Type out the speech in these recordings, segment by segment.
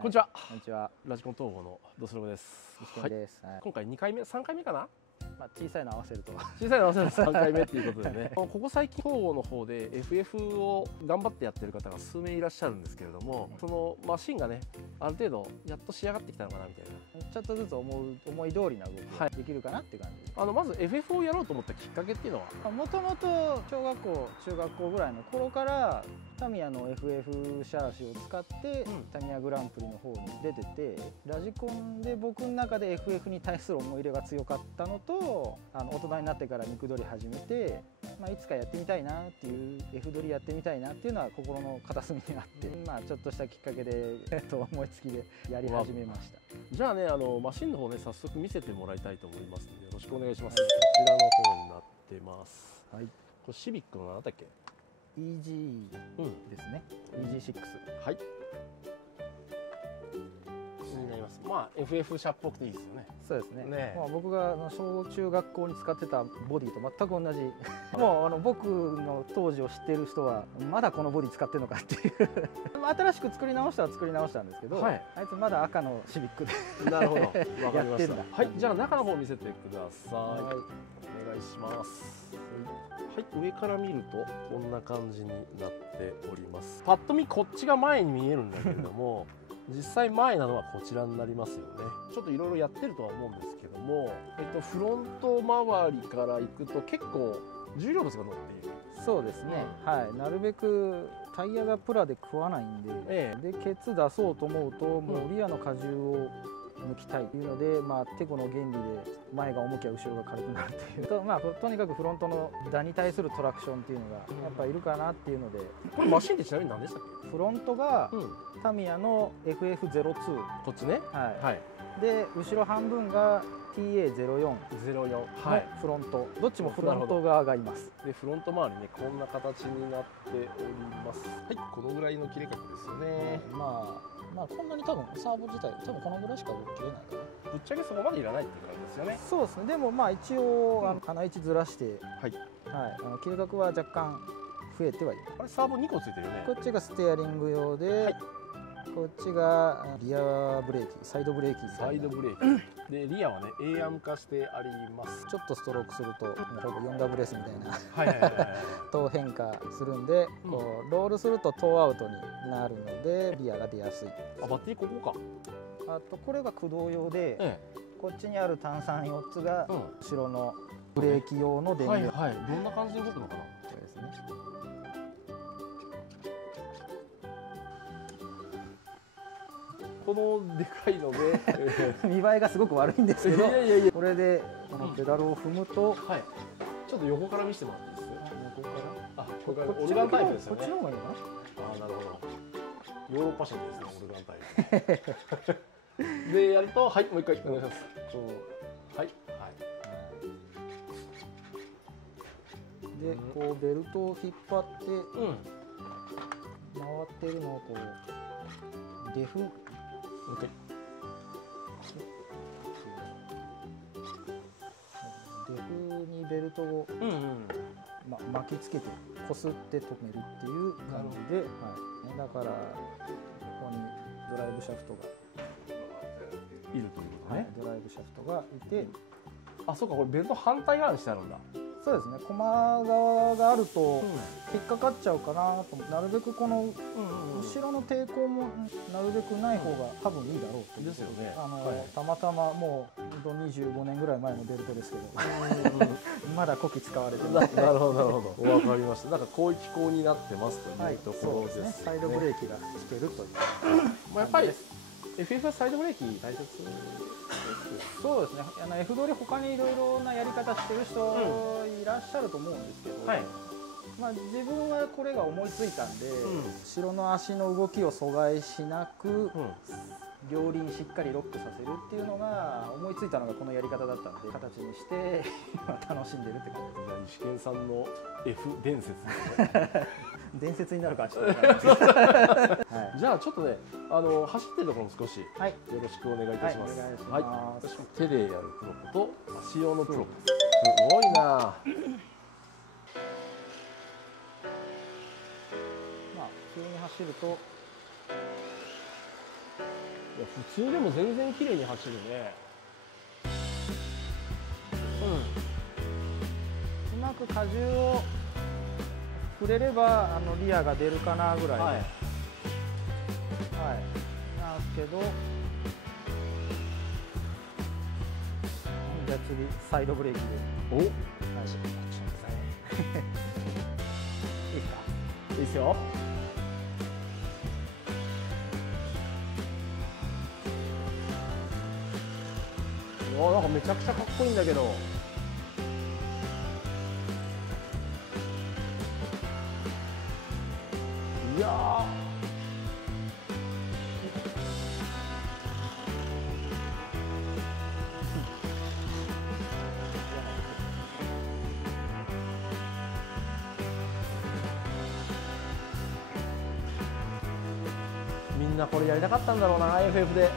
こんにちは。こんにちは。ラジコン統合のドスログです。はい、今回2回目、3回目かな。小さいの合わせると小さいの合わせると3回目っていうことでねここ最近統合の方で FF を頑張ってやってる方が数名いらっしゃるんですけれども、そのマシンがねある程度やっと仕上がってきたのかなみたいな、ちょっとずつ思い通りな動きができるかなっていう感じです。まず FF をやろうと思ったきっかけっていうのは、もともと小学校中学校ぐらいの頃からタミヤの FF シャーシを使って、タミヤグランプリの方に出てて、ラジコンで僕の中で FF に対する思い入れが強かったのと、大人になってから肉取り始めて、いつかやってみたいなっていう F 取りやってみたいなっていうのは心の片隅にあって、ちょっとしたきっかけで思いつきでやり始めました。じゃあねマシンの方ね早速見せてもらいたいと思いますのでよろしくお願いします。こちらの方になってます。はい、これシビックの何だっけ？EG ですね。EG6。はい。になります。FF 車っぽくていいですよね。そうですね。僕が小中学校に使ってたボディと全く同じ。もう僕の当時を知っている人はまだこのボディ使ってるのかっていう新しく作り直したんですけど、あいつまだ赤のシビックで。なるほど。わかりました。はい。じゃあ中の方見せてください。お願いします。はい、上から見るとこんな感じになっております。パッと見こっちが前に見えるんだけれども実際前なのはこちらになりますよね。ちょっといろいろやってるとは思うんですけども、フロント周りから行くと結構重量物が乗っている。そうですね、はい。なるべくタイヤがプラで食わないんで、でケツ出そうと思うともうリアの荷重を抜きたいというので、テコの原理で前が重きゃ後ろが軽くなるっていうと、とにかくフロントの舵に対するトラクションっていうのがやっぱいるかなっていうので。これマシンってちなみに何でしたっけ？フロントがタミヤの FF02、こっちね。はい。で後ろ半分が TA04 のフロント、どっちもフロント側がいます。でフロント周りねこんな形になっております。はい、このぐらいの切れ角ですよね。こんなに多分サーボ自体多分このぐらいしか切れないかな。ぶっちゃけそこまでいらないっていう感じですよね。そうですね。でも一応金位置ずらして、切れ角は若干増えてはいる。あれサーボ2個ついてるよね。こっちがステアリング用で、こっちがリアブレーキ、サイドブレーキ。サイドブレーキでリアはね A アーム化してあります。ちょっとストロークするとほぼ 4WS みたいなトー変化するんで、こうロールするとトーアウトになるのでリアが出やすい。バッテリーここか。あとこれが駆動用で、こっちにある単3 4つが後ろのブレーキ用の電源。どんな感じで動くのかな。これですね。このでかいので見栄えがすごく悪いんですけど、これでこのペダルを踏むと、ちょっと横から見せてもらっていいですか。横から、これオルガンタイプですよね。こっちの方がいいのかな。なるほど。ヨーロッパ式ですね、オルガンタイプでやると、もう一回お願いします。でこうベルトを引っ張って、回ってるのをこうデフにベルトを巻きつけてこすって止めるっていう感じで、だからここにドライブシャフトがいるということね。ドライブシャフトがいて、そうか、これベルト反対側にしてあるんだ。そうですね。駒側があると引っかかっちゃうかなと、なるべくこの後ろの抵抗もなるべくない方が多分いいだろうですよね。たまたまもう25年ぐらい前のベルトですけどまだ古希使われてます。なるほどなるほど、わかりました。なんかこういう機構になってますというところですね。サイドブレーキがつけるという。やっぱり FF はサイドブレーキ大切。そうですね。F 取り他にいろいろなやり方してる人いらっしゃると思うんですけど、自分はこれが思いついたんで、後ろの足の動きを阻害しなく、両輪しっかりロックさせるっていうのが思いついたのがこのやり方だったんで、形にして今楽しんでるって感じです。石健さんの F 伝説伝説になるかちょっと分かんないですけど、じゃあちょっとね走ってるところも少しよろしくお願いいたします。私も手でやるプロップと足用のプロップ、すごいな。普通に走ると普通でも全然綺麗に走るね。うまく荷重を触れればリアが出るかなぐらいで、はい、なんですけど、じゃあ次サイドブレーキで。お、いいですか？いいですよ。なんかめちゃくちゃかっこいいんだけど。いやー、みんなこれやりたかったんだろうな、FF で。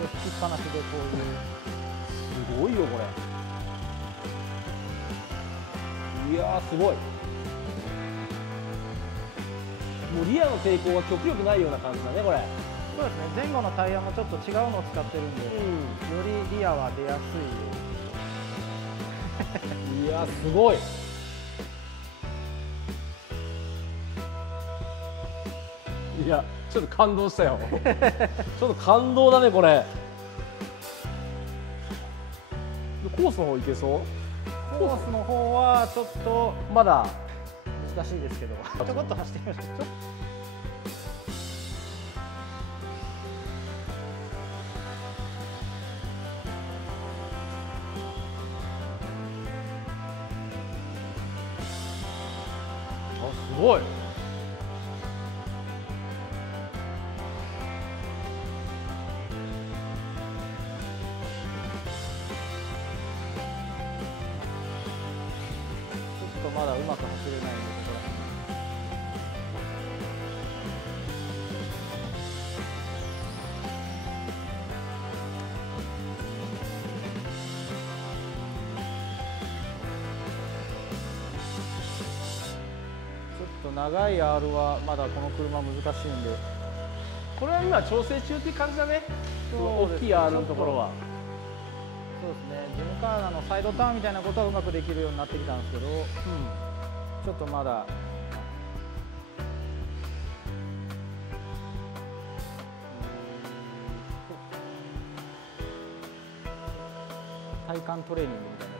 吹きっぱなしでこういうすごいよこれ。いやー、すごい。もうリアの抵抗が極力ないような感じだねこれ。そうですね、前後のタイヤもちょっと違うのを使ってるんで、よりリアは出やすい。いやー、すごい。いや、ちょっと感動したよ。ちょっと感動だねこれ。コースの方行けそう？コースの方はちょっとまだ難しいですけど、ちょこっと走ってみましょう。あ、すごい。まだうまく走れないので、これ。ちょっと長い R はまだこの車難しいんで、これは今調整中っていう感じだね。大きい R のところは。そうですね、ジムカーナのサイドターンみたいなことはうまくできるようになってきたんですけど、ちょっとまだ体幹トレーニングみたいな。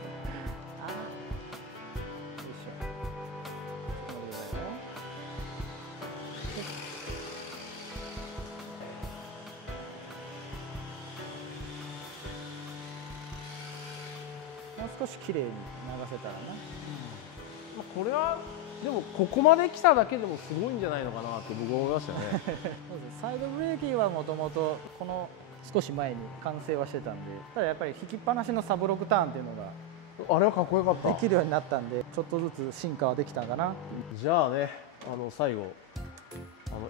もう少し綺麗に流せたらな。これはでもここまで来ただけでもすごいんじゃないのかなって僕は思いましたね。そうです。サイドブレーキはもともとこの少し前に完成はしてたんで、ただやっぱり引きっぱなしのサブロックターンっていうのがあれはかっこよかった。できるようになったんで、ちょっとずつ進化はできたかな。じゃあね、最後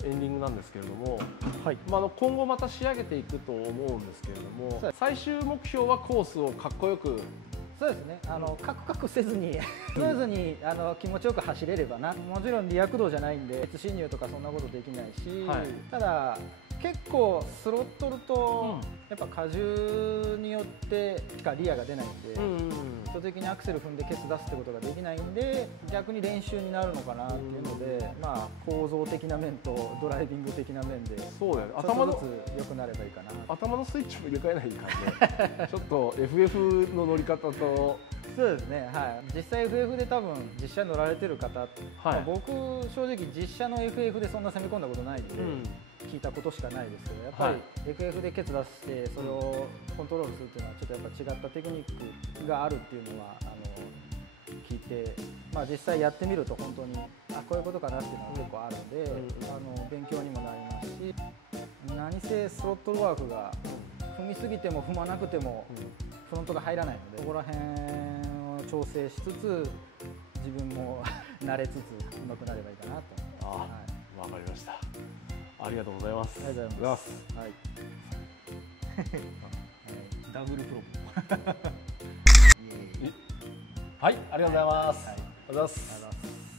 エンディングなんですけれども、はい、今後また仕上げていくと思うんですけれども、最終目標はコースをかっこよく。そうですね、カクカクせずにスムーズに気持ちよく走れればな。もちろんリア駆動じゃないんで別進入とかそんなことできないし、はい、ただ結構スロットルとやっぱ荷重によってしかリアが出ないんで、意図的にアクセル踏んでケツ出すってことができないんで、逆に練習になるのかなっていうので、構造的な面とドライビング的な面でそうだよね、頭のずつ良くなればいいかな。頭のスイッチも入れ替えない感じでちょっと FF の乗り方と。そうですね、はい、実際 FF で多分実車乗られてる方、はい、僕正直実車の FF でそんな攻め込んだことないんで、聞いたことしかないですけど、やっぱり FF でケツ出してそれをコントロールするっていうのはちょっとやっぱ違ったテクニックがあるっていうのは聞いて、実際やってみると本当にこういうことかなっていうのは結構あるんで、勉強にもなりますし、何せスロットルワークが踏みすぎても踏まなくてもフロントが入らないので、そこら辺を調整しつつ自分も慣れつつ上手くなればいいかなと。わかりました。ありがとうございます。ありがとうございます。はい。ダブルプロはい、ありがとうございます。ありがとうございます。